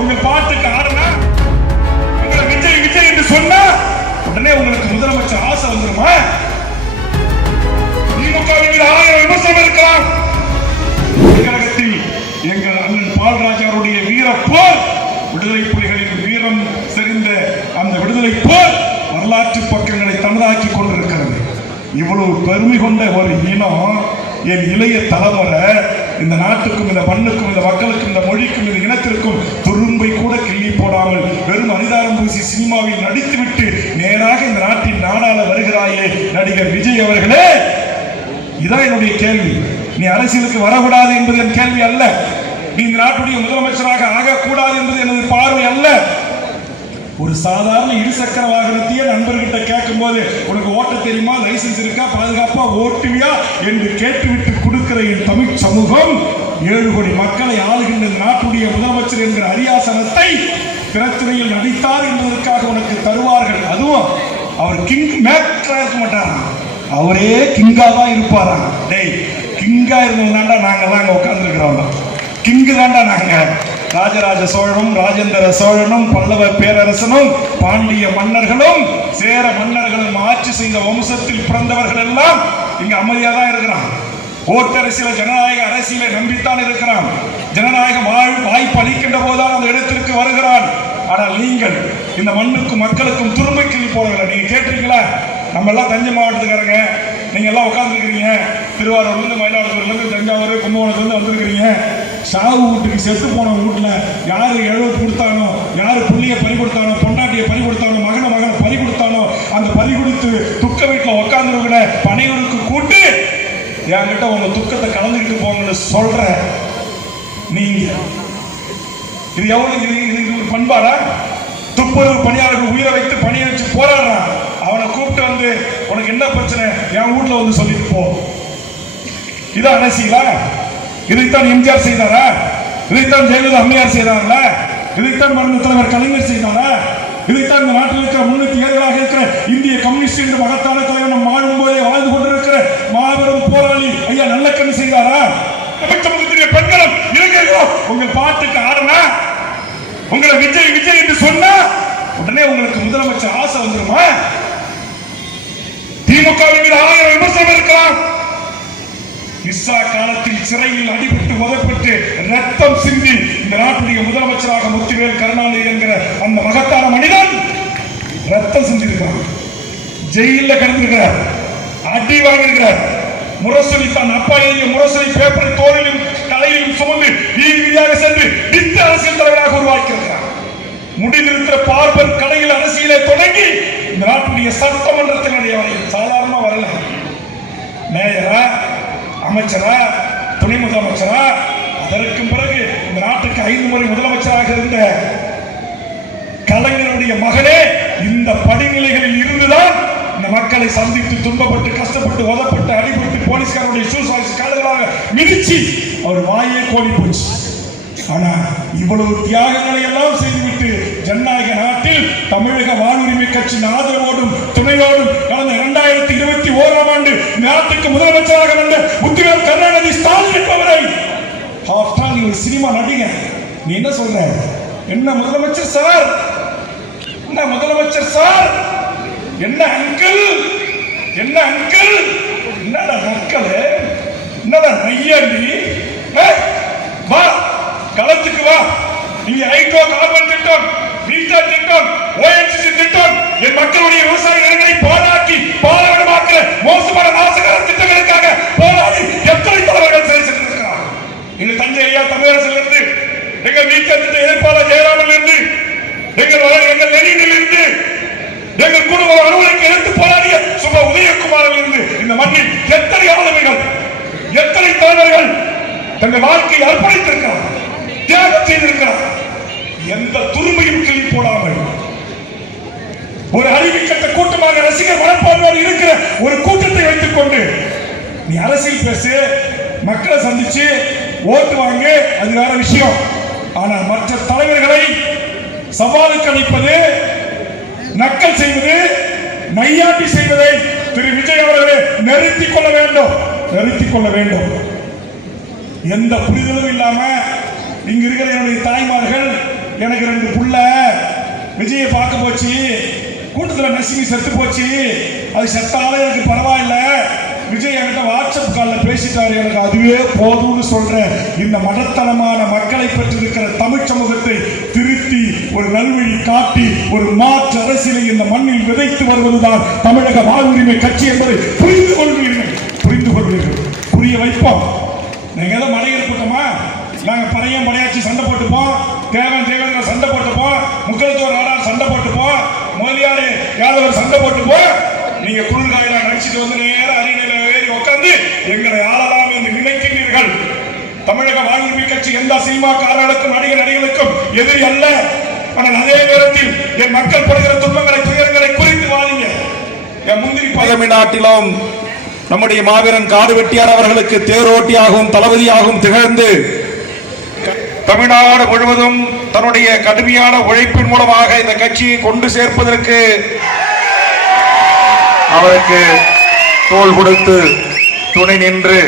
உங்கள் பாட்டுக்கு ஆடுனா, உங்களை விஜய் விஜய் என்று சொன்னா உடனே உங்களுக்கு முதலமைச்சர் ஆசை வந்துருமா? திமுகவின் 1000 விமர்சனம் இருக்கலாம். கழகத்தில் எங்கள் அண்ணன் பால்ராஜாருடைய வீர போர், விடுதலை புலிகளின் வீரம் செறிந்த அந்த விடுதலை போர் வரலாற்று பக்கங்களை தனதாக்கி கொண்டிருக்கிறது. இவ்வளவு பெருமை கொண்ட ஒரு இனம், என் இளைய தலைமுறை இந்த நாட்டுக்கும் இந்த மண்ணுக்கும் இந்த மக்களுக்கும் இந்த மொழிக்கும் இந்த இனத்திற்கும் துரும்பை கூட கிள்ளி போடாமல் வெறும் அரிதாரம் பூசி சினிமாவில் நடித்துவிட்டு நேராக இந்த நாட்டின் நாடாள வருகிறாயே நடிகர் விஜய் அவர்களே, இதான் என்னுடைய கேள்வி. நீ அரசியலுக்கு வரக்கூடாது என்பது என் கேள்வி அல்ல. நீ இந்த நாட்டுடைய முதலமைச்சராக ஆகக்கூடாது என்பது எனது பார்வை அல்ல. ஒரு சாதாரண இருசக்கர வாகனத்தையே நண்பர்கிட்ட கேட்கும் போது உனக்கு ஓட்ட தெரியுமா, லைசன்ஸ் இருக்கா, பாதுகாப்பா ஓட்டுவியா என்று கேட்டுவிட்டு கொடுக்கிற என் தமிழ் சமூகம் 7 கோடி மக்களை ஆளுகின்ற நாட்டுடைய முதலமைச்சர் என்கிற அரியாசனத்தை பிரச்சனையில் நடித்தார் என்பதற்காக உனக்கு தருவார்கள். அதுவும் அவர் கிங் மேக்கரா இருக்க மாட்டாரா, அவரே கிங்கா தான் இருப்பாரா? டேய், கிங்கா இருந்தவங்க நாங்கெல்லாம் அங்க உட்கார்ந்து இருக்கிறோம். கிங்கு தாண்டா நாங்க. ராஜராஜ சோழனும் ராஜேந்திர சோழனும் பல்லவ பேரரசனும் பாண்டிய மன்னர்களும் சேர மன்னர்களும் ஆட்சி செய்த வம்சத்தில் பிறந்தவர்கள் எல்லாம் இங்க அமைதியா தான் இருக்கிறான். ஓட்டரசியல ஜனநாயக அரசியலை நம்பித்தான் இருக்கிறான். ஜனநாயக வாய்ப்பு அளிக்கின்ற போதுதான் அந்த இடத்திற்கு வருகிறான். ஆனால் நீங்கள் இந்த மண்ணுக்கும் மக்களுக்கும் துரும்பை கிள்ளி போறீங்களா? நீங்க கேட்டிருக்கீங்களா? நம்ம எல்லாம் தஞ்சை மாவட்டத்துக்காரங்க, நீங்க எல்லாம் உட்கார்ந்துருக்கிறீங்க. திருவாரூர்லேருந்து மயிலாடுதுறையிலேருந்து தஞ்சாவூர் கும்பகோணத்துலேருந்து வந்திருக்கிறீங்க. சாவு வீட்டுக்கு செத்து போன வீட்டுல யாரு எழுவு கொடுத்தானோ, யாரு புள்ளிய பறி கொடுத்தானோ, பொண்டாட்டியை பறி கொடுத்தானோ, மகனை பறி கொடுத்தானோ, அந்த பறி கொடுத்து துக்க வீட்டில் உட்கார்ந்துருக்கிற பனையூருக்கு கூட்டு என்கிட்ட உங்க துக்கத்தை கலந்துக்கிட்டு போங்கன்னு சொல்ற நீங்க, இது எவ்வளவு இது ஒரு பண்பாடா? துப்புரவு பணியாளர்கள் உயிரை வைத்து பணியை வச்சு போராடுறான். அவனை கூப்பிட்டு வந்து உனக்கு என்ன பிரச்சனை என் வீட்டுல வந்து சொல்லிட்டு போ. இதான் அரசியலா? இதைத்தான் எம்ஜிஆர் செய்தாரா? இதைத்தான் ஜெயலலிதா அம்மையார் செய்தார்களா? இதைத்தான் மறைந்த தலைவர் கலைஞர் செய்தாரா? இதைத்தான் இந்த நாட்டில் இருக்கிற 307 இருக்கிற இந்திய கம்யூனிஸ்ட் என்ற மகத்தான தலைவர் நம் வாழும் போதே வாழ்ந்து கொண்டிருக்கிற மாபெரும் போராளி ஐயா நல்லக்கண்ணு செய்தாரா? தமிழகத்தினுடைய பெண்களும் இளைஞர்களும் உங்கள் பாட்டுக்கு ஆடுனா, உங்களை விஜய் விஜய் என்று சொன்னா உடனே உங்களுக்கு முதலமைச்சர் ஆசை வந்துருமா? திமுகவின் 1000 விமர்சனம் இருக்கலாம். இஸ்ரா காலத்தில் சிறையில் அடிபட்டு உதப்பட்டு ரத்தம் சிந்தி இந்த நாட்டுடைய முதலமைச்சராக முத்துவேல் கருணாநிதி என்கிற அந்த மகத்தான மனிதன் ரத்தம் சிந்திருக்கிறார். ஜெயில கிடந்திருக்கிறார், அடி வாங்கியிருக்கிறார். முரசொலி தான் அப்பா எழுதிய முரசொலி பேப்பரை தோளிலும் தலையிலும் சுமந்து வீதி வீதியாக சென்று வித்து அரசியல் தலைவராக உருவாக்கியிருக்கிறார். முடிந்திருக்கிற பார்பர் கடையில் அரசியலை தொடங்கி இந்த நாட்டுடைய சட்டமன்றத்தினுடைய சாதாரண வரல. மேயரா, அமைச்சரா, துணை முதலமைச்சரா, அதற்கு பிறகு இந்த நாட்டுக்கு 5 முறை முதலமைச்சராக இருந்த கலைஞருடைய மகனே இந்த படிநிலைகளில் இருந்துதான் இந்த மக்களை சந்தித்து துன்பப்பட்டு கஷ்டப்பட்டு உதப்பட்டு அடிபட்டு போலீஸ்காரருடைய சூசாய்ஸ் காலங்களாக மிதிச்சு அவர் வாயே கோடி போச்சு. ஆனா இவ்வளவு தியாகங்களை எல்லாம் செய்துவிட்டு ஜனநாயக நாட்டில் தமிழக வாழ்வுரிமை கட்சியின் ஆதரவோடும் துணையோடும் கடந்த 2021ஆம் ஆண்டு நாட்டுக்கு முதலமைச்சராக வந்த முத்துவேல் கருணாநிதி ஸ்டாலின் என்பவரை ஒரு சினிமா நடிகர். நீ என்ன சொல்ற? என்ன முதலமைச்சர் சார், என்ன முதலமைச்சர் சார், என்ன அங்கிள், என்ன அங்கிள், என்னடா நக்கல், என்னடா நையாண்டி, வா களத்துக்கு வா. இங்க ஐகோ கார்பன் திட்டம், மீத்தேன் திட்டம், ஓஎன்ஜிசி திட்டம் என் மக்களுடைய விவசாய நிலங்களை பாழாக்கி பாலாவனமாக்குற மோசமான நாசகர திட்டங்களுக்காக போராடி எத்தனை தலைவர்கள் சிறை சென்றிருக்கிறார். எங்க தஞ்சை ஐயா தமிழரசிலிருந்து, எங்க மீத்தேன் திட்ட எதிர்ப்பாளர் ஜெயராமன் இருந்து, எங்கள் லெனினில் இருந்து, எங்கள் குடும்ப அலுவலருக்கு எதிர்த்து போராடிய சுப உதயகுமாரில் இருந்து இந்த மண்ணில் எத்தனை ஆளுமைகள், எத்தனை தலைவர்கள் தங்கள் வாழ்க்கையை அர்ப்பணித்திருக்கிறார், தியாகம் செய்திருக்கிறார். எந்த துருமையும் கிள்ளி போடாமல் ஒரு அறிவு கட்ட கூட்டமாக ரசிகர் மனப்பான்மையோடு இருக்கிற ஒரு கூட்டத்தை வைத்துக் கொண்டு நீ அரசியல் பேசு, மக்களை சந்திச்சு ஓட்டு வாங்க, அது வேற விஷயம். ஆனால் மற்ற தலைவர்களை சவாலுக்கு அளிப்பது, நக்கல் செய்வது, நையாண்டி செய்வதை திரு விஜய் அவர்களே நிறுத்திக் கொள்ள வேண்டும், நிறுத்திக் கொள்ள வேண்டும். எந்த புரிதலும் இல்லாம இங்க இருக்கிற என்னுடைய தாய்மார்கள் எனக்கு 2 புள்ள விஜயை பார்க்க போச்சு, கூட்டத்துல நசிமி செத்து போச்சு, அது செத்தாலும் எனக்கு பரவாயில்ல, விஜய் என்கிட்ட வாட்ஸ்அப் கால்ல பேசிட்டாரு, எனக்கு அதுவே போதும்னு சொல்றேன். இந்த மடத்தனமான மக்களை பெற்றிருக்கிற தமிழ் சமூகத்தை திருத்தி ஒரு நல்வழி காட்டி ஒரு மாற்று அரசியலை இந்த மண்ணில் விதைத்து வருவதுதான் தமிழக வாழ்வுரிமை கட்சி என்பதை புரிந்து கொள்வீர்கள். புரிய வைப்போம். நீங்க ஏதோ மலையர் கூட்டமா? நாங்க பறையம் படையாச்சி சண்டை போட்டுப்போம், தேவேந்திர சண்டை போட்டுப்போம், முக்கியத்துவ நாடார் சண்டை போட்டுப்போம், முதலியாரு யாதவர் சண்டை போட்டுப்போம். நீங்க குளிர்காயில நடிச்சுட்டு வந்து நேர அரியணையில ஏறி உட்கார்ந்து எங்களை ஆளலாம் என்று நினைக்கின்றீர்கள். தமிழக வாழ்வுரிமை கட்சி எந்த சினிமாக்காரர்களுக்கும் நடிகர்களுக்கும் எதிரி அல்ல. ஆனால் அதே நேரத்தில் என் மக்கள் படுகிற துன்பங்களை துயரங்களை குறித்து வாதிங்க. என் முந்திரி தமிழ்நாட்டிலும் நம்முடைய மாவீரன் காடு வெட்டியார் அவர்களுக்கு தேரோட்டியாகவும் தளபதியாகவும் திகழ்ந்து தமிழ்நாடு முழுவதும் தன்னுடைய கடுமையான உழைப்பின் மூலமாக இந்த கட்சியை கொண்டு சேர்ப்பதற்கு அவருக்கு தோள் கொடுத்து துணை நின்று